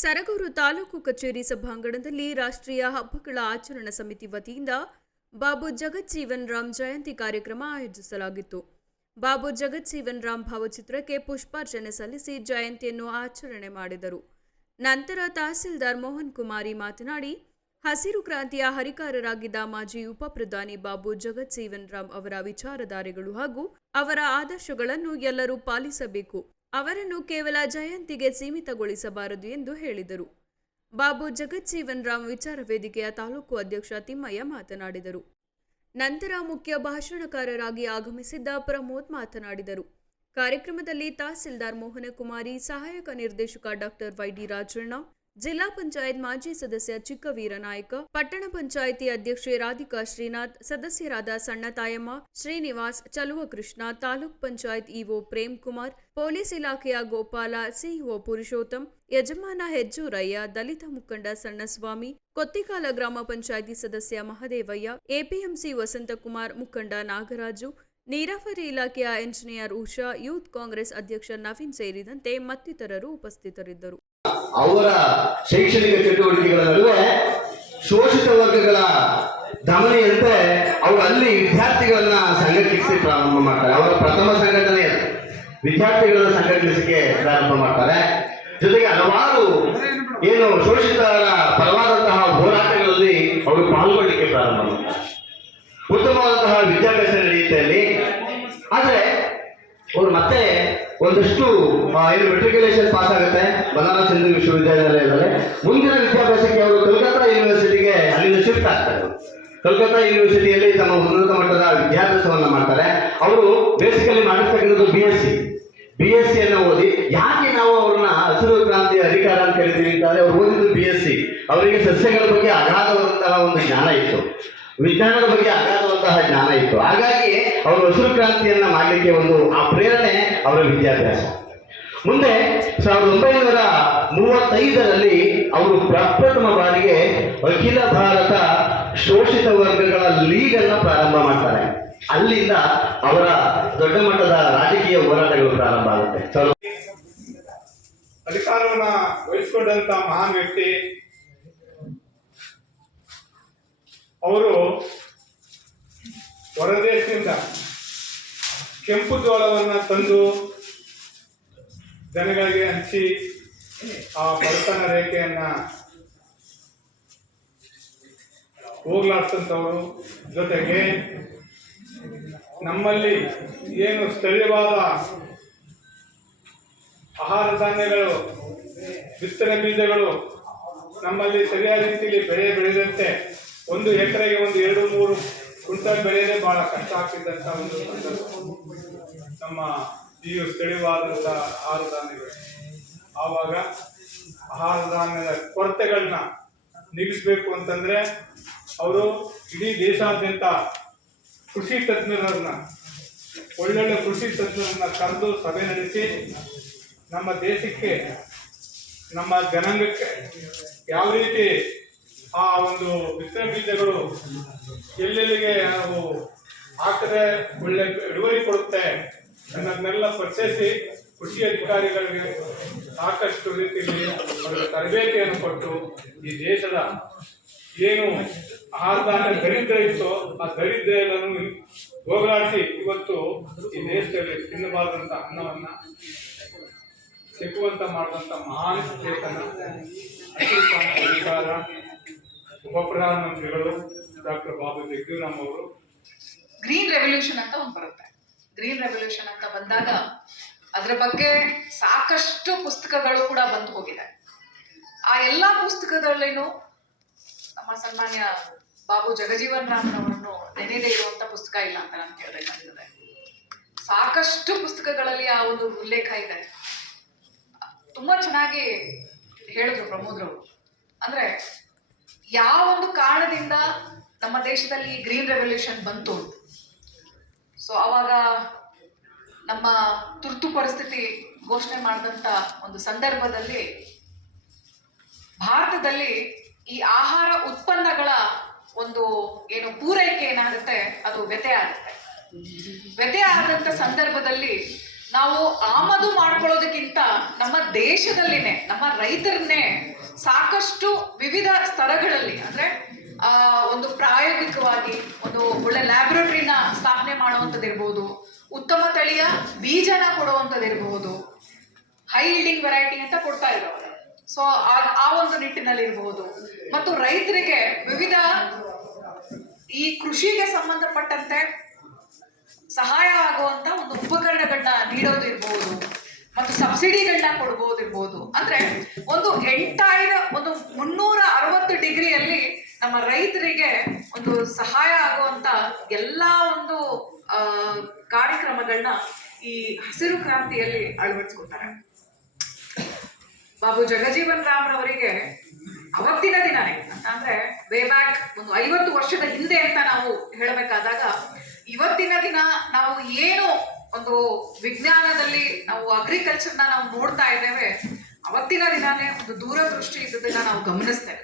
ಸರಗೂರು ತಾಲೂಕು ಕಚೇರಿ ಸಭಾಂಗಣದಲ್ಲಿ ರಾಷ್ಟ್ರೀಯ ಹಬ್ಬಗಳ ಆಚರಣಾ ಸಮಿತಿ ವತಿಯಿಂದ ಬಾಬು ಜಗಜ್ಜೀವನ್ ರಾಮ್ ಜಯಂತಿ ಕಾರ್ಯಕ್ರಮ ಆಯೋಜಿಸಲಾಗಿತ್ತು. ಬಾಬು ಜಗಜ್ಜೀವನ್ ರಾಮ್ ಭಾವಚಿತ್ರಕ್ಕೆ ಪುಷ್ಪಾರ್ಚನೆ ಸಲ್ಲಿಸಿ ಜಯಂತಿಯನ್ನು ಆಚರಣೆ ಮಾಡಿದರು. ನಂತರ ತಹಸೀಲ್ದಾರ್ ಮೋಹನ್ ಕುಮಾರಿ ಮಾತನಾಡಿ, ಹಸಿರು ಕ್ರಾಂತಿಯ ಹರಿಕಾರರಾಗಿದ್ದ ಮಾಜಿ ಉಪ ಪ್ರಧಾನಿ ಬಾಬು ಜಗಜ್ಜೀವನ್ ರಾಮ್ ಅವರ ವಿಚಾರಧಾರೆಗಳು ಹಾಗೂ ಅವರ ಆದರ್ಶಗಳನ್ನು ಎಲ್ಲರೂ ಪಾಲಿಸಬೇಕು. ಅವರನ್ನು ಕೇವಲ ಜಯಂತಿಗೆ ಸೀಮಿತಗೊಳಿಸಬಾರದು ಎಂದು ಹೇಳಿದರು. ಬಾಬು ಜಗಜ್ಜೀವನ್ ರಾಮ್ ವಿಚಾರ ವೇದಿಕೆಯ ತಾಲೂಕು ಅಧ್ಯಕ್ಷ ತಿಮ್ಮಯ್ಯ ಮಾತನಾಡಿದರು. ನಂತರ ಮುಖ್ಯ ಭಾಷಣಕಾರರಾಗಿ ಆಗಮಿಸಿದ್ದ ಪ್ರಮೋದ್ ಮಾತನಾಡಿದರು. ಕಾರ್ಯಕ್ರಮದಲ್ಲಿ ತಹಸೀಲ್ದಾರ್ ಮೋಹನಕುಮಾರಿ, ಸಹಾಯಕ ನಿರ್ದೇಶಕ ಡಾಕ್ಟರ್ ವೈಡಿ ರಾಜಣ್ಣ, ಜಿಲ್ಲಾ ಪಂಚಾಯತ್ ಮಾಜಿ ಸದಸ್ಯ ಚಿಕ್ಕವೀರನಾಯಕ, ಪಟ್ಟಣ ಪಂಚಾಯಿತಿ ಅಧ್ಯಕ್ಷೆ ರಾಧಿಕಾ ಶ್ರೀನಾಥ್, ಸದಸ್ಯರಾದ ಸಣ್ಣತಾಯಮ್ಮ, ಶ್ರೀನಿವಾಸ್, ಚಲುವ ಕೃಷ್ಣ, ತಾಲೂಕ್ ಪಂಚಾಯತ್ ಇಒ ಪ್ರೇಮ್ ಕುಮಾರ್, ಪೊಲೀಸ್ ಇಲಾಖೆಯ ಗೋಪಾಲ, ಸಿಇಒ ಪುರುಷೋತ್ತಮ್, ಯಜಮಾನ ಹೆಜ್ಜೂರಯ್ಯ, ದಲಿತ ಮುಖಂಡ ಸಣ್ಣಸ್ವಾಮಿ, ಕೊತ್ತಿಕಾಲ ಗ್ರಾಮ ಪಂಚಾಯಿತಿ ಸದಸ್ಯ ಮಹದೇವಯ್ಯ, ಎಪಿಎಂಸಿ ವಸಂತಕುಮಾರ್, ಮುಖಂಡ ನಾಗರಾಜು, ನೀರಾವರಿ ಇಲಾಖೆಯ ಎಂಜಿನಿಯರ್ ಉಷಾ, ಯೂತ್ ಕಾಂಗ್ರೆಸ್ ಅಧ್ಯಕ್ಷ ನವೀನ್ ಸೇರಿದಂತೆ ಮತ್ತಿತರರು ಉಪಸ್ಥಿತರಿದ್ದರು. ಅವರ ಶೈಕ್ಷಣಿಕ ಚಟುವಟಿಕೆಗಳ ನಡುವೆ ಶೋಷಿತ ವರ್ಗಗಳ ದಮನಿಯಂತೆ ಅವರು ಅಲ್ಲಿ ವಿದ್ಯಾರ್ಥಿಗಳನ್ನ ಸಂಘಟಿಸಿ ಪ್ರಾರಂಭ ಮಾಡ್ತಾರೆ. ಅವರ ಪ್ರಥಮ ಸಂಘಟನೆ ವಿದ್ಯಾರ್ಥಿಗಳನ್ನ ಸಂಘಟಿಸಲಿಕ್ಕೆ ಪ್ರಾರಂಭ ಮಾಡ್ತಾರೆ. ಜೊತೆಗೆ ಹಲವಾರು ಏನು ಶೋಷಿತರ ಪರವಾದಂತಹ ಹೋರಾಟಗಳಲ್ಲಿ ಅವರು ಪಾಲ್ಗೊಳ್ಳಿಕ್ಕೆ ಪ್ರಾರಂಭ ಮಾಡ್ತಾರೆ. ಉತ್ತಮವಾದಂತಹ ವಿದ್ಯಾಭ್ಯಾಸ ನಡೆಯುತ್ತೆ ಅಲ್ಲಿ. ಆದ್ರೆ ಅವರು ಮತ್ತೆ ಒಂದಷ್ಟು ಏನು ಮೆಟ್ರಿಕ್ಯುಲೇಷನ್ ಪಾಸ್ ಆಗುತ್ತೆ ಬನಾರಸ್ ಹಿಂದೂ ವಿಶ್ವವಿದ್ಯಾನಿಲಯದಲ್ಲಿ. ಮುಂದಿನ ವಿದ್ಯಾಭ್ಯಾಸಕ್ಕೆ ಅವರು ಕಲ್ಕತ್ತಾ ಯೂನಿವರ್ಸಿಟಿಗೆ ಅಲ್ಲಿಂದ ಶಿಫ್ಟ್ ಆಗ್ತಾರೆ. ಕಲ್ಕತ್ತಾ ಯೂನಿವರ್ಸಿಟಿಯಲ್ಲಿ ತಮ್ಮ ಉನ್ನತ ಮಟ್ಟದ ವಿದ್ಯಾಭ್ಯಾಸವನ್ನ ಮಾಡ್ತಾರೆ. ಅವರು ಬೇಸಿಕಲಿ ಮಾಡಿರ್ತಕ್ಕಂಥದ್ದು BSc ಅನ್ನು ಓದಿ, ಯಾಕೆ ನಾವು ಅವ್ರನ್ನ ಹಸಿರು ಕ್ರಾಂತಿಯ ಅಧಿಕಾರ ಅಂತ ಕರಿತೀವಿ ಅಂತಂದ್ರೆ, ಅವ್ರು ಓದಿದ್ದು BSc. ಅವರಿಗೆ ಸಸ್ಯಗಳ ಬಗ್ಗೆ ಅಗಾಧವಾದಂತಹ ಒಂದು ಜ್ಞಾನ ಇತ್ತು, ವಿಜ್ಞಾನದ ಬಗ್ಗೆ ಅಗಾಧವಂತಹ ಜ್ಞಾನ ಇತ್ತು. ಹಾಗಾಗಿ ಅವರು ಹಸಿರು ಕ್ರಾಂತಿಯನ್ನ ಮಾಡಲಿಕ್ಕೆ ಆ ಪ್ರೇರಣೆ ಅವರ ವಿದ್ಯಾಭ್ಯಾಸ. ಮುಂದೆ 1935ರಲ್ಲಿ ಅವರು ಪ್ರಪ್ರಥಮ ಬಾರಿಗೆ ಅಖಿಲ ಭಾರತ ಶೋಷಿತ ವರ್ಗಗಳ ಲೀಗ್ ಅನ್ನ ಪ್ರಾರಂಭ ಮಾಡ್ತಾರೆ. ಅಲ್ಲಿಂದ ಅವರ ದೊಡ್ಡ ಮಟ್ಟದ ರಾಜಕೀಯ ಹೋರಾಟಗಳು ಪ್ರಾರಂಭ ಆಗುತ್ತೆ. ಅಧಿಕಾರವನ್ನ ವಹಿಸಿಕೊಂಡಂತ ಮಹಾನ್ ವ್ಯಕ್ತಿ ಅವರು. ಹೊರದೇಶದಿಂದ ಕೆಂಪು ಜೋಳವನ್ನು ತಂದು ಜನಗಳಿಗೆ ಹಂಚಿ ಆ ಬಡತನ ರೇಖೆಯನ್ನ ಹೋಗ್ಲಾಡ್ತಂಥವರು. ಜೊತೆಗೆ ನಮ್ಮಲ್ಲಿ ಏನು ಸ್ಥಳೀಯವಾದ ಆಹಾರ ಧಾನ್ಯಗಳು, ಬಿತ್ತನೆ ಬೀಜಗಳು ನಮ್ಮಲ್ಲಿ ಸರಿಯಾದ ರೀತಿಯಲ್ಲಿ ಬೆಳೆದಂತೆ 1 ಎಕರೆಗೆ 2-3 ಕ್ವಿಂಟಲ್ ಬೆಳೆಯಲೇ ಬಹಳ ಕಷ್ಟ ಆಗ್ತಿದ್ದಂಥ ಒಂದು ಸಂದರ್ಭ. ನಮ್ಮ ಈ ಸ್ಥಳೀಯವಾದಂಥ ಆಹಾರ ಧಾನ್ಯಗಳು, ಆವಾಗ ಆಹಾರ ಧಾನ್ಯದ ಕೊರತೆಗಳನ್ನ ನೀಗಿಸಬೇಕು ಅಂತಂದ್ರೆ ಅವರು ಇಡೀ ದೇಶಾದ್ಯಂತ ಕೃಷಿ ತಜ್ಞರನ್ನ, ಒಳ್ಳೊಳ್ಳೆ ಕೃಷಿ ತಜ್ಞರನ್ನ ಕರೆದು ಸಭೆ ನಡೆಸಿ ನಮ್ಮ ದೇಶಕ್ಕೆ, ನಮ್ಮ ಜನಾಂಗಕ್ಕೆ ಯಾವ ರೀತಿ ಆ ಒಂದು ಬಿತ್ತನೆ ಬೀಜಗಳು ಎಲ್ಲೆಲ್ಲಿಗೆ ನಾವು ಹಾಕಿದ್ರೆ ಒಳ್ಳೆ ಇಳುವರಿ ಕೊಡುತ್ತೆ ಅನ್ನೋದನ್ನೆಲ್ಲ ಪರಿಚಯಿಸಿ ಕೃಷಿ ಅಧಿಕಾರಿಗಳಿಗೆ ಸಾಕಷ್ಟು ರೀತಿಯಲ್ಲಿ ಅವರ ತರಬೇತಿಯನ್ನು ಕೊಟ್ಟು ಈ ದೇಶದ ಏನು ಆಹಾರ ಧಾನ್ಯ ದರಿದ್ರ ಇತ್ತೋ ಆ ದರಿದ್ರವನ್ನು ಹೋಗಲಾಡಿಸಿ ಇವತ್ತು ಈ ದೇಶದಲ್ಲಿ ತಿನ್ನಬಾರದಂತ ಅನ್ನವನ್ನ ಸಿಕ್ಕುವಂತ ಮಾಡಿದಂಥ ಮಹಾನ್ ಚೇತನ ಅಧಿಕಾರ ಉಪ ಪ್ರಧಾನಮಂತ್ರಿಗಳು ಡಾಕ್ಟರ್ ಬಾಬು ಜಗಜೀವನ್ ರಾಮ್ ಅವರು. ಗ್ರೀನ್ ರೆವಲ್ಯೂಷನ್ ಅಂತ ಒಂದು ಬರುತ್ತೆ. ಗ್ರೀನ್ ರೆವಲ್ಯೂಷನ್ ಅಂತ ಬಂದಾಗ ಅದರ ಬಗ್ಗೆ ಸಾಕಷ್ಟು ಪುಸ್ತಕಗಳು ಕೂಡ ಬಂದು ಹೋಗಿದೆ. ಆ ಎಲ್ಲ ಪುಸ್ತಕದಲ್ಲೇನು ನಮ್ಮ ಸನ್ಮಾನ್ಯ ಬಾಬು ಜಗಜೀವನ್ ರಾಮ್ ಅವರನ್ನು ನೆನೆದೇ ಇರುವಂತ ಪುಸ್ತಕ ಇಲ್ಲ ಅಂತ ನಾನು ಕೇಳಬೇಕಾಗ್ತದೆ. ಸಾಕಷ್ಟು ಪುಸ್ತಕಗಳಲ್ಲಿ ಆ ಒಂದು ಉಲ್ಲೇಖ ಇದೆ. ತುಂಬಾ ಚೆನ್ನಾಗಿ ಹೇಳಿದ್ರು ಪ್ರಮೋದ್ರವರು. ಅಂದ್ರೆ ಯಾವ ಒಂದು ಕಾರಣದಿಂದ ನಮ್ಮ ದೇಶದಲ್ಲಿ ಗ್ರೀನ್ ರೆವಲ್ಯೂಷನ್ ಬಂತು. ಸೊ ಅವಾಗ ನಮ್ಮ ತುರ್ತು ಪರಿಸ್ಥಿತಿ ಘೋಷಣೆ ಮಾಡಿದಂತ ಒಂದು ಸಂದರ್ಭದಲ್ಲಿ ಭಾರತದಲ್ಲಿ ಈ ಆಹಾರ ಉತ್ಪನ್ನಗಳ ಒಂದು ಏನು ಪೂರೈಕೆ ಏನಾಗುತ್ತೆ ಅದು ವ್ಯತ್ಯಯ ಆಗುತ್ತೆ. ವ್ಯತ್ಯಯ ಆದಂತ ಸಂದರ್ಭದಲ್ಲಿ ನಾವು ಆಮದು ಮಾಡ್ಕೊಳ್ಳೋದಕ್ಕಿಂತ ನಮ್ಮ ದೇಶದಲ್ಲಿನೇ ನಮ್ಮ ರೈತರನ್ನೇ ಸಾಕಷ್ಟು ವಿವಿಧ ಸ್ತರಗಳಲ್ಲಿ ಅಂದ್ರೆ ಒಂದು ಪ್ರಾಯೋಗಿಕವಾಗಿ ಒಂದು ಒಳ್ಳೆ ಲ್ಯಾಬೊರೇಟರಿನ ಸ್ಥಾಪನೆ ಮಾಡುವಂಥದ್ದು ಇರ್ಬೋದು, ಉತ್ತಮ ತಳಿಯ ಬೀಜನ ಕೊಡುವಂಥದ್ದು ಇರಬಹುದು, ಹೈ ಈಲ್ಡಿಂಗ್ ವೆರೈಟಿ ಅಂತ ಕೊಡ್ತಾ ಇದ್ದಾರೆ. ಸೊ ಆ ಒಂದು ನಿಟ್ಟಿನಲ್ಲಿ ಇರಬಹುದು, ಮತ್ತು ರೈತರಿಗೆ ವಿವಿಧ ಈ ಕೃಷಿಗೆ ಸಂಬಂಧಪಟ್ಟಂತೆ ಸಹಾಯ ಆಗುವಂತ ಒಂದು ಉಪಕರಣಗಳನ್ನ ನೀಡೋದು ಇರ್ಬೋದು, ಮತ್ತು ಸಬ್ಸಿಡಿಗಳನ್ನ ಕೊಡ್ಬೋದಿರ್ಬೋದು. ಅಂದ್ರೆ ಒಂದು ಎಂಟೈರ್ ಒಂದು 360 ಡಿಗ್ರಿಯಲ್ಲಿ ನಮ್ಮ ರೈತರಿಗೆ ಒಂದು ಸಹಾಯ ಆಗುವಂತ ಎಲ್ಲಾ ಒಂದು ಕಾರ್ಯಕ್ರಮಗಳನ್ನ ಈ ಹಸಿರು ಕ್ರಾಂತಿಯಲ್ಲಿ ಅಳವಡಿಸ್ಕೊತಾರೆ. ಬಾಬು ಜಗಜೀವನ್ ರಾಮ್ರವರಿಗೆ ಅವತ್ತಿನ ದಿನನೇ ಅಂದ್ರೆ ವೇ ಬ್ಯಾಕ್ ಒಂದು 50 ವರ್ಷದ ಹಿಂದೆ ಅಂತ ನಾವು ಹೇಳಬೇಕಾದಾಗ, ಇವತ್ತಿನ ದಿನ ನಾವು ಏನು ಒಂದು ವಿಜ್ಞಾನದಲ್ಲಿ ನಾವು ಅಗ್ರಿಕಲ್ಚರ್ನ ನಾವು ನೋಡ್ತಾ ಇದ್ದೇವೆ, ಅವತ್ತಿನ ದಿನಾನೇ ಒಂದು ದೂರದೃಷ್ಟಿ ಇದ್ದದನ್ನ ನಾವು ಗಮನಿಸ್ತೇವೆ.